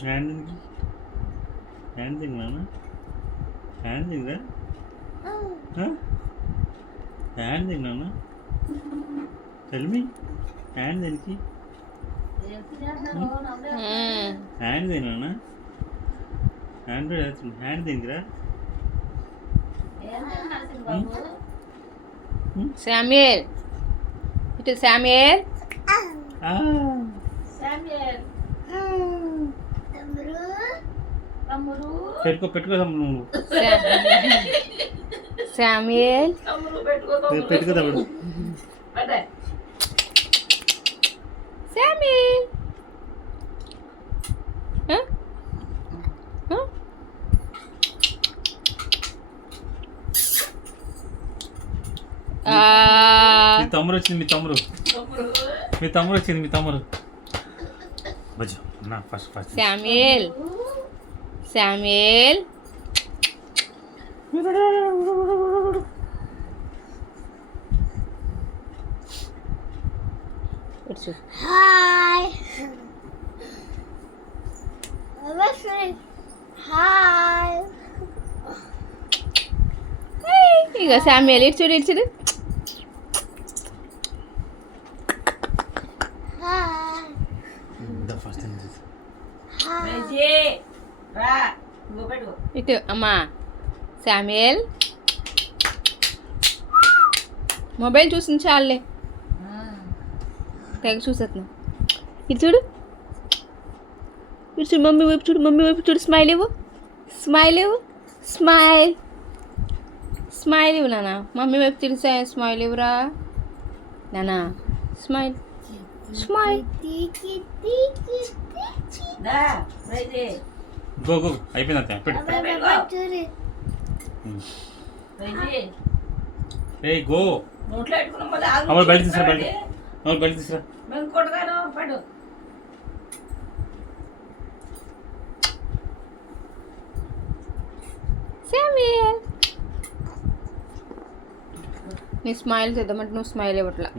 hand hand తిన్నానా hand తిందా hand తిన్నానా తెల్మి హ్యాండ్ దేనికి హ్యాండ్ తిన్నానా హ్యాండ్ హ్యాండ్ తిందిరా శామ్యూయల్ ఇటు శామ్యూయల్ పెట్టుకో పెట్టుకో నువ్వు శామ్యూయల్ పెట్టుకో తమ్ముడు శామ్యూయల్ మీ తమ్ముడు వచ్చింది మీ తమ్ముడు వచ్చింది మీ తమ్ముడు బజ్జు నా first Samuel Samuel hi hi ఇక శామ్యూయల్ ఇటు చూడు ఇటు చూడు ఇటు అమ్మా శామ్యూయల్ మొబైల్ చూసి చాలే తెగ చూసేస్తున్నా ఇటు చూడు ఇటు చూడు మమ్మీ వైపు చూడు స్మైల్ ఇవ్వు స్మైల్ ఇవ్వు నాన్న మమ్మీ వైపు తిరిగి స్మైల్ ఇవ్వరా నాన్న స్మైల్ గో అయిపోయింది పెట్టు ఏ గో అమ్మ బయట తీసుకురా బయట తీసుకురా శామ్యూయల్ నీ స్మైల్ చేద్దామంటే నువ్వు స్మైల్ ఇవ్వట్లా